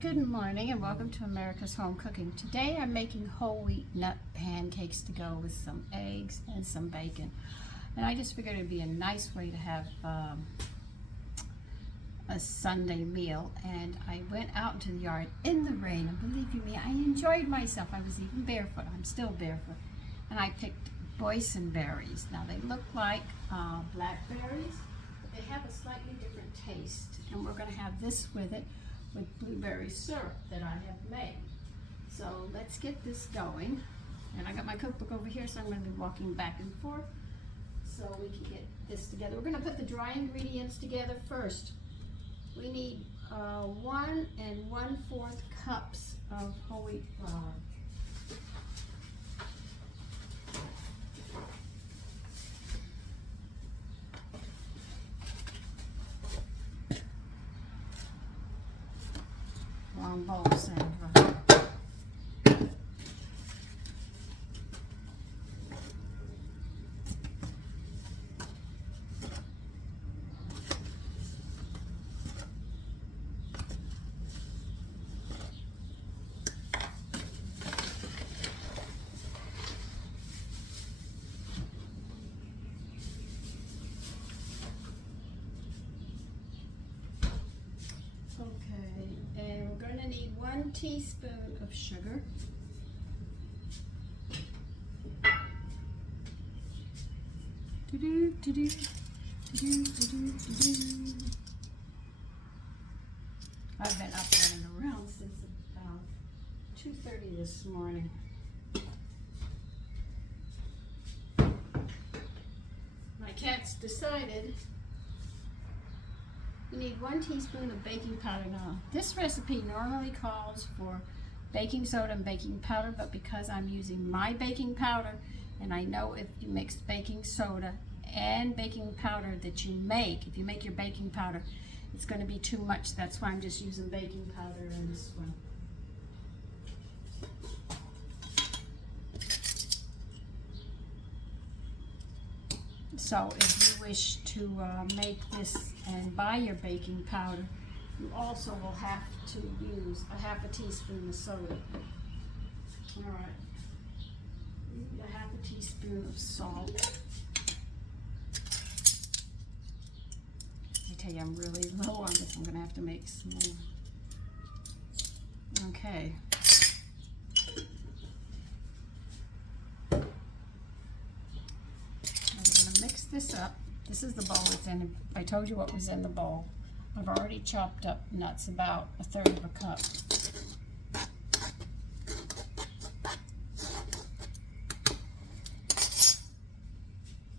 Good morning and welcome to America's Home Cooking. Today I'm making whole wheat nut pancakes to go with some eggs and some bacon. And I just figured it'd be a nice way to have a Sunday meal. And I went out into the yard in the rain, and believe you me, I enjoyed myself. I was even barefoot. I'm still barefoot. And I picked boysenberries. Now they look like blackberries, but they have a slightly different taste. And we're going to have this with it, with blueberry syrup that I have made. So let's get this going. And I got my cookbook over here, so I'm going to be walking back and forth so we can get this together. We're going to put the dry ingredients together first. We need 1 1/4 cups of whole wheat flour. Long bowl, Sandra. Need 1 teaspoon of sugar, I've been up running around since about 2:30 this morning. My cats decided you need 1 teaspoon of baking powder. Now, this recipe normally calls for baking soda and baking powder, but because I'm using my baking powder, and I know if you mix baking soda and baking powder that you make, if you make your baking powder, it's going to be too much. That's why I'm just using baking powder in this one. So if you wish to make this and buy your baking powder, you also will have to use a 1/2 teaspoon of soda. All right, a 1/2 teaspoon of salt. I tell you, I'm really low on this. I'm gonna have to make some more. Okay. Mix this up. This is the bowl it's in. I told you what was in the bowl. I've already chopped up nuts, about 1/3 cup.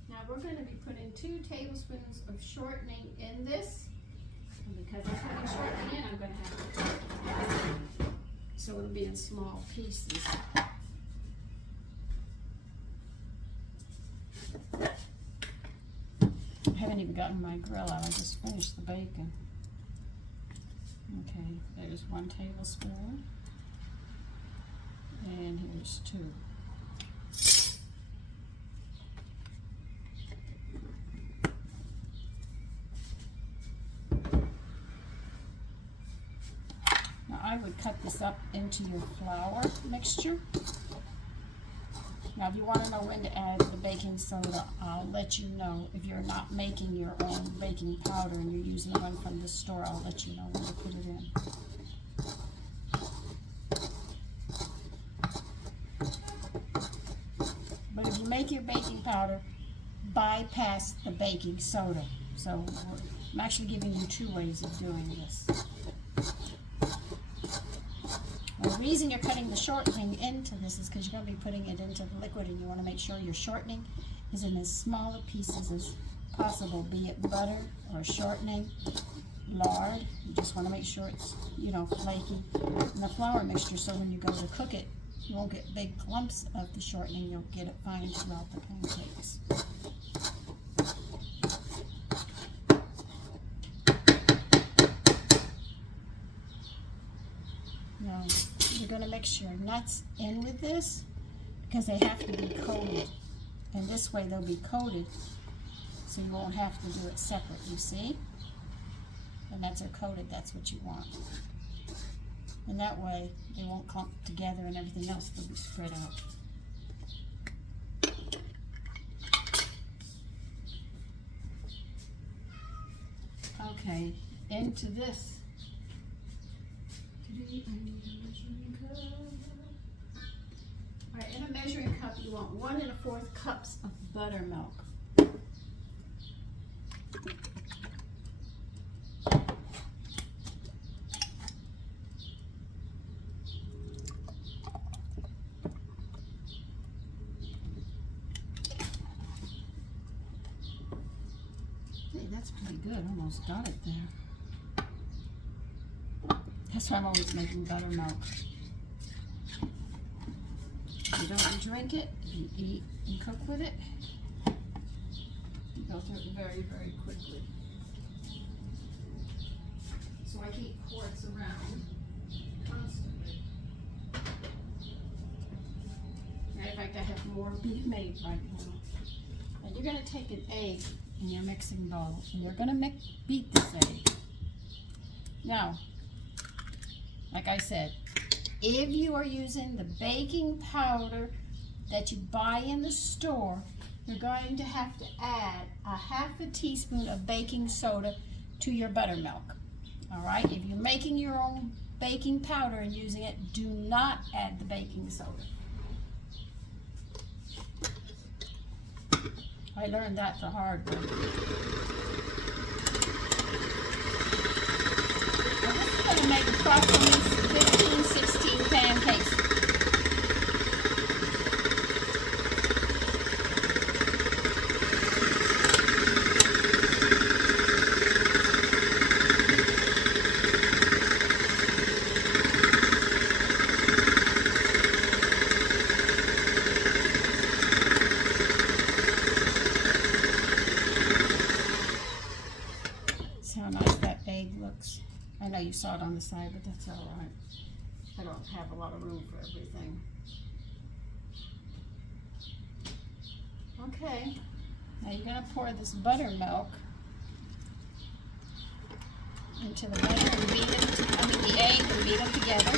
Now we're going to be putting 2 tablespoons of shortening in this. And because I'm putting shortening in, I'm going to have to, so it'll be in small pieces. I haven't even gotten my grill out. I just finished the bacon. Okay, there's 1 tablespoon. And here's 2. Now I would cut this up into your flour mixture. Now, if you want to know when to add the baking soda, I'll let you know. If you're not making your own baking powder and you're using one from the store, I'll let you know when to put it in. But if you make your baking powder, bypass the baking soda. So I'm actually giving you 2 ways of doing this. The reason you're cutting the shortening into this is because you're going to be putting it into the liquid, and you want to make sure your shortening is in as small a pieces as possible, be it butter or shortening, lard. You just want to make sure it's, flaky. And the flour mixture, so when you go to cook it, you won't get big clumps of the shortening. You'll get it fine throughout the pancakes. Now, you're going to mix your nuts in with this because they have to be coated, and this way they'll be coated so you won't have to do it separate, you see? The nuts are coated, that's what you want. And that way they won't clump together and everything else will be spread out. Okay, into this. Alright, in a measuring cup you want 1 1/4 cups of buttermilk. Hey, that's pretty good. Almost got it there. That's why I'm always making buttermilk. You don't drink it, you eat and cook with it. You go through it very, very quickly. So I keep quarts around constantly. Matter of fact, I have more being made right now. And you're going to take an egg in your mixing bowl, and you're going to beat this egg. Now, like I said, if you are using the baking powder that you buy in the store, you're going to have to add a 1/2 teaspoon of baking soda to your buttermilk. All right, if you're making your own baking powder and using it, do not add the baking soda. I learned that the hard way. Now this is going to make approximately 15, 16 pancakes. See how nice that egg looks. I know you saw it on the side, but that's all right. I don't have a lot of room for everything. Okay, now you're going to pour this buttermilk into the butter and beat them, the egg and beat them together.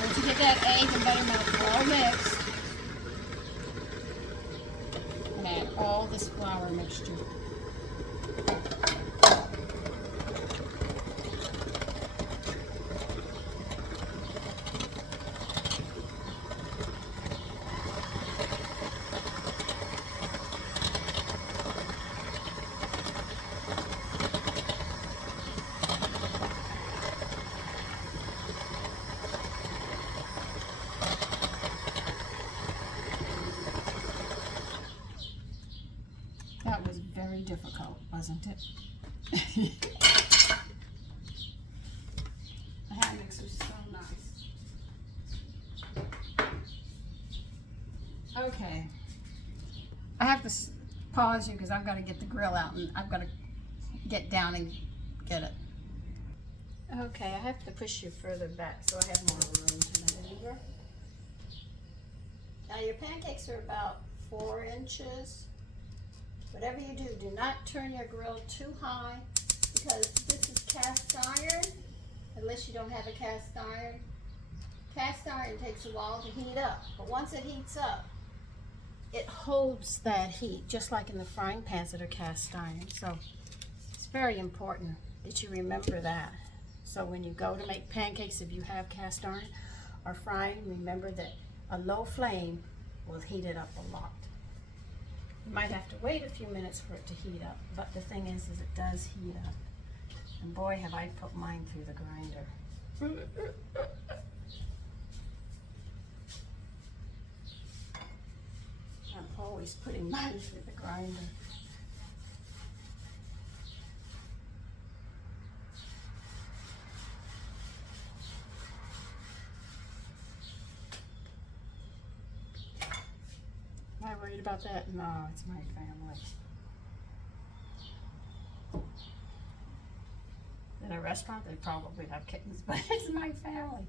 Once you get that egg and buttermilk all mixed, and add all this flour mixture. That was very difficult, wasn't it? The hand mixer's so nice. Okay. I have to pause you because I've got to get the grill out and I've got to get down and get it. Okay, I have to push you further back so I have more room to maneuver. Now your pancakes are about 4 inches. Whatever you do not turn your grill too high because this is cast iron, unless you don't have a cast iron. Cast iron takes a while to heat up, but once it heats up, it holds that heat, just like in the frying pans that are cast iron. So it's very important that you remember that. So when you go to make pancakes, if you have cast iron or frying, remember that a low flame will heat it up a lot. You might have to wait a few minutes for it to heat up, but the thing is it does heat up. And boy, have I put mine through the grinder. I'm always putting mine through the grinder. Am I worried about that? No, it's my family. In a restaurant, they probably have kittens, but it's my family.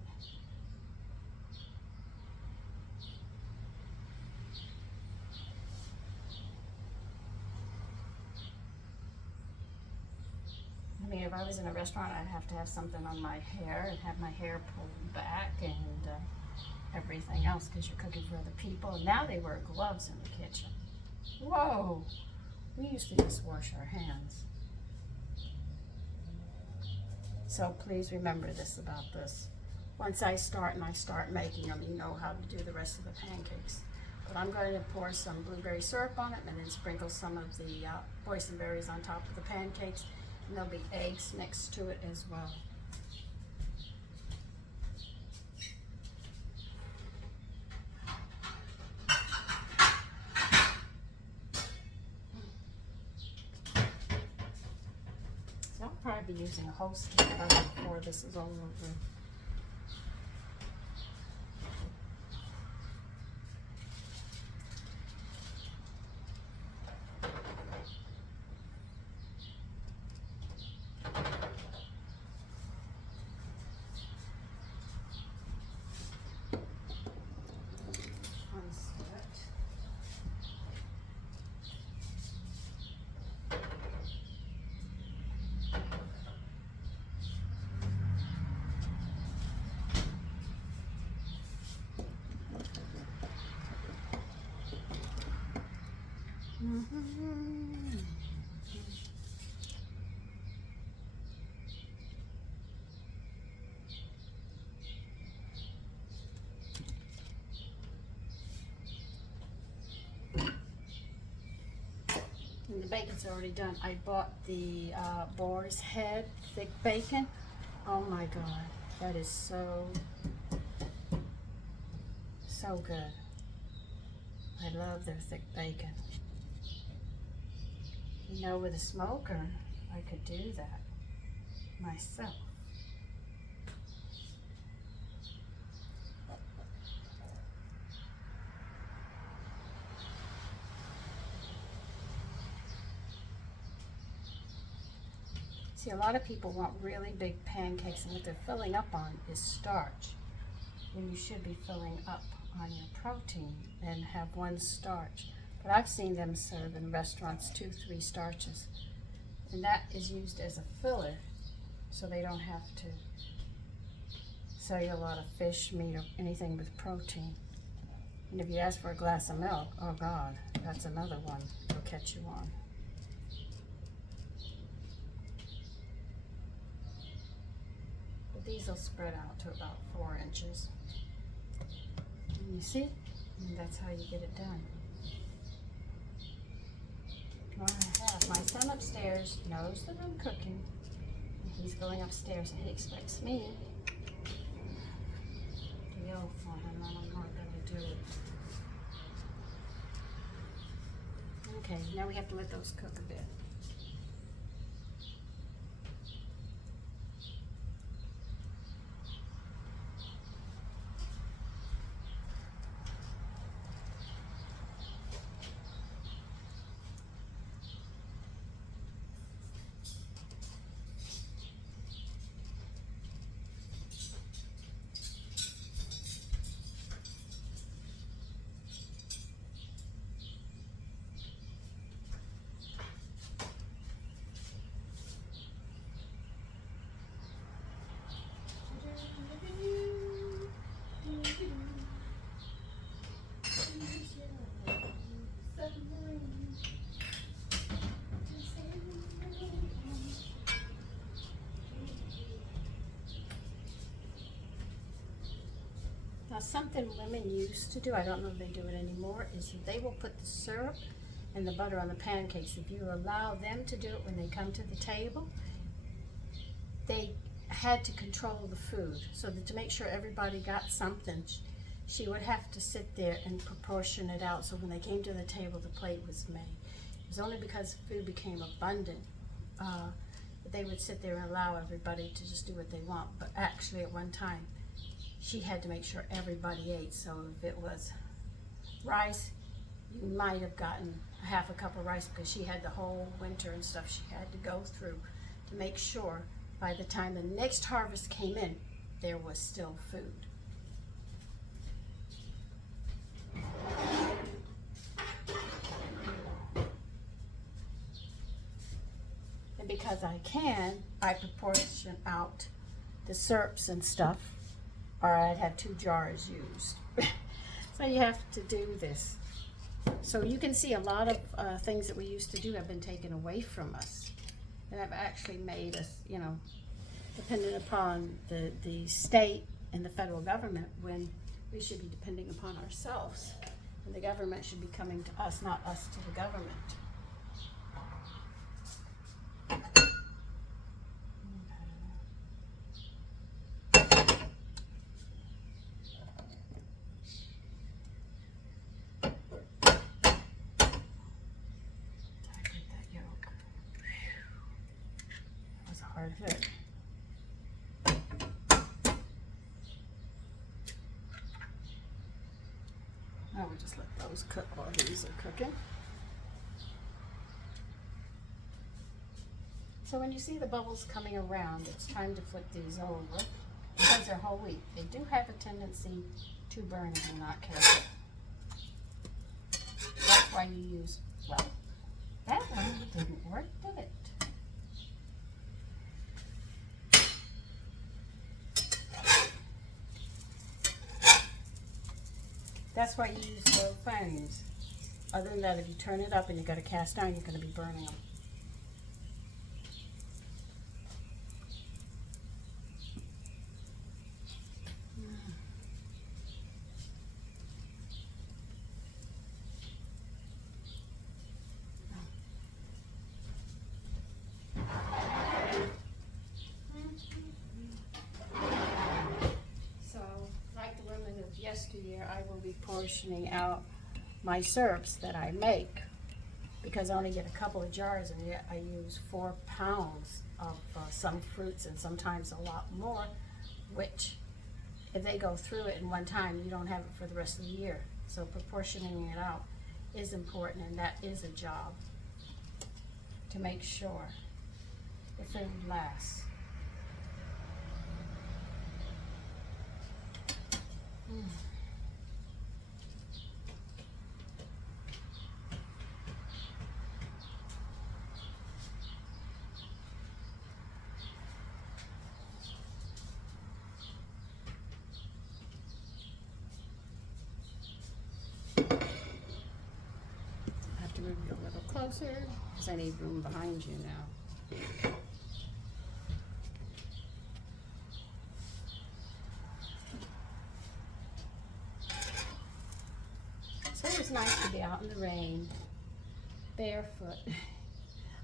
I mean, if I was in a restaurant, I'd have to have something on my hair and have my hair pulled back and everything else because you're cooking for other people. And now they wear gloves in the kitchen. Whoa! We used to just wash our hands. So please remember this about this. Once I start making them, you know how to do the rest of the pancakes. But I'm going to pour some blueberry syrup on it and then sprinkle some of the boysenberries on top of the pancakes. And there'll be eggs next to it as well. So I'll probably be using a whole stick before this is all over. And the bacon's already done. I bought the boar's head thick bacon. Oh my God, that is so good. I love their thick bacon. You know, with a smoker, I could do that myself. See, a lot of people want really big pancakes, and what they're filling up on is starch. When you should be filling up on your protein and have one starch. But I've seen them serve in restaurants 2-3 starches. And that is used as a filler, so they don't have to sell you a lot of fish, meat, or anything with protein. And if you ask for a glass of milk, oh God, that's another one they'll catch you on. But these will spread out to about 4 inches. And you see? And that's how you get it done. My son upstairs knows that I'm cooking. He's going upstairs and he expects me to yell for him, and I'm not going to do it. Okay, now we have to let those cook a bit. Now, something women used to do, I don't know if they do it anymore, is that they will put the syrup and the butter on the pancakes. If you allow them to do it when they come to the table, they had to control the food. So that to make sure everybody got something, she would have to sit there and proportion it out. So when they came to the table, the plate was made. It was only because food became abundant that they would sit there and allow everybody to just do what they want. But actually, at one time, she had to make sure everybody ate. So if it was rice, you might have gotten half a cup of rice because she had the whole winter and stuff she had to go through to make sure by the time the next harvest came in, there was still food. And because I can, I proportion out the syrups and stuff, or I'd have 2 jars used. So you have to do this. So you can see a lot of things that we used to do have been taken away from us, and have actually made us, you know, dependent upon the state and the federal government, when we should be depending upon ourselves. And the government should be coming to us, not us to the government. Hard hit. Now we'll just let those cook while these are cooking. So when you see the bubbles coming around, it's time to flip these over. Because they're whole wheat, they do have a tendency to burn if you're not careful. That's why you use, well, that one didn't work, did it? That's why you use low flames. Other than that, if you turn it up and you got a cast iron, you're going to be burning them. Yesteryear, I will be portioning out my syrups that I make, because I only get a couple of jars, and yet I use 4 pounds of some fruits, and sometimes a lot more, which if they go through it in one time, you don't have it for the rest of the year. So proportioning it out is important, and that is a job to make sure the food lasts. I have to move you a little closer because I need room behind you now. So it was nice to be out in the rain, barefoot.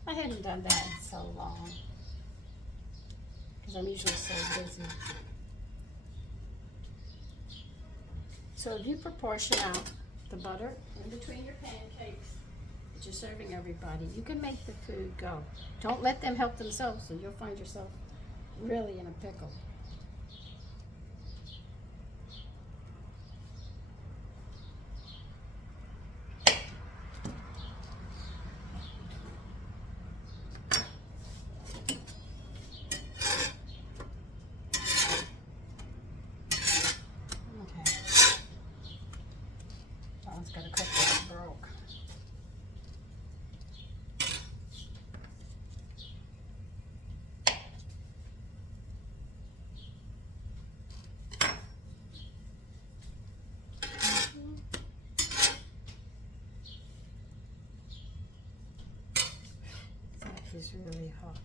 I hadn't done that in so long because I'm usually so busy. So if you proportion out the butter in between your pancakes that you're serving everybody, you can make the food go. Don't let them help themselves, or you'll find yourself really in a pickle. It's got to cook till it broke. That is really hot.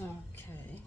Okay.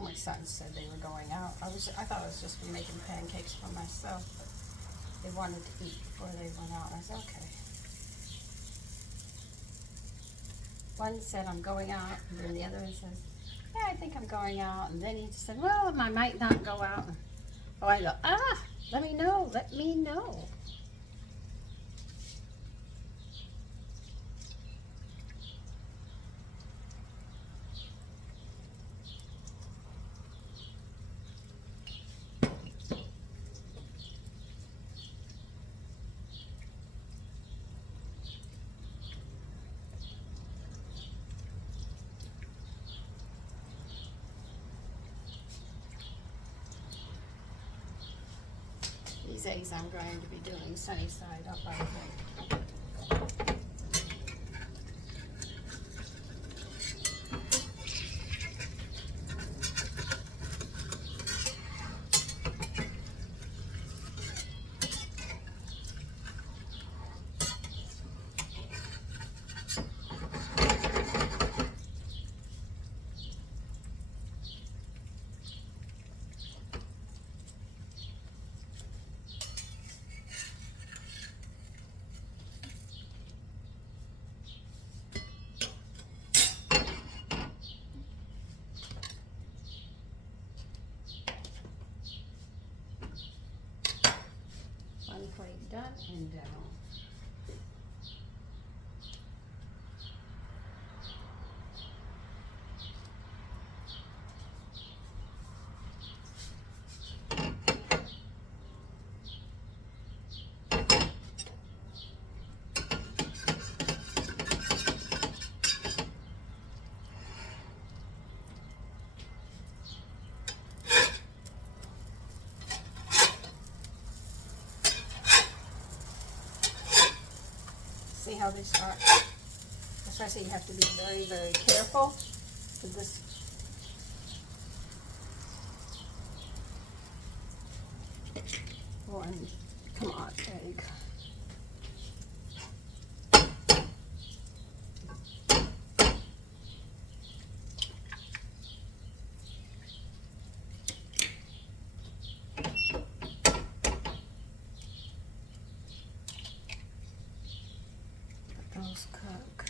My sons said they were going out. I thought I was just making pancakes for myself, but they wanted to eat before they went out. I said, okay. one said, I'm going out, and then the other one says, yeah, I think I'm going out, and then he said, well, I might not go out. Oh, I go, let me know, let me know. These eggs I'm going to be doing sunny side up, I think. One plate done and down. See how they start? That's why I say you have to be very, very careful with this. One, come on, egg. Let those cook.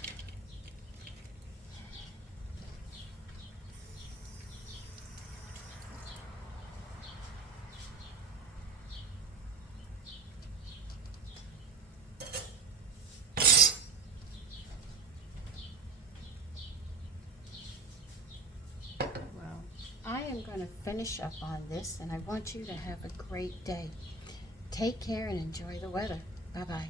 I am going to finish up on this, and I want you to have a great day. Take care and enjoy the weather. Bye-bye.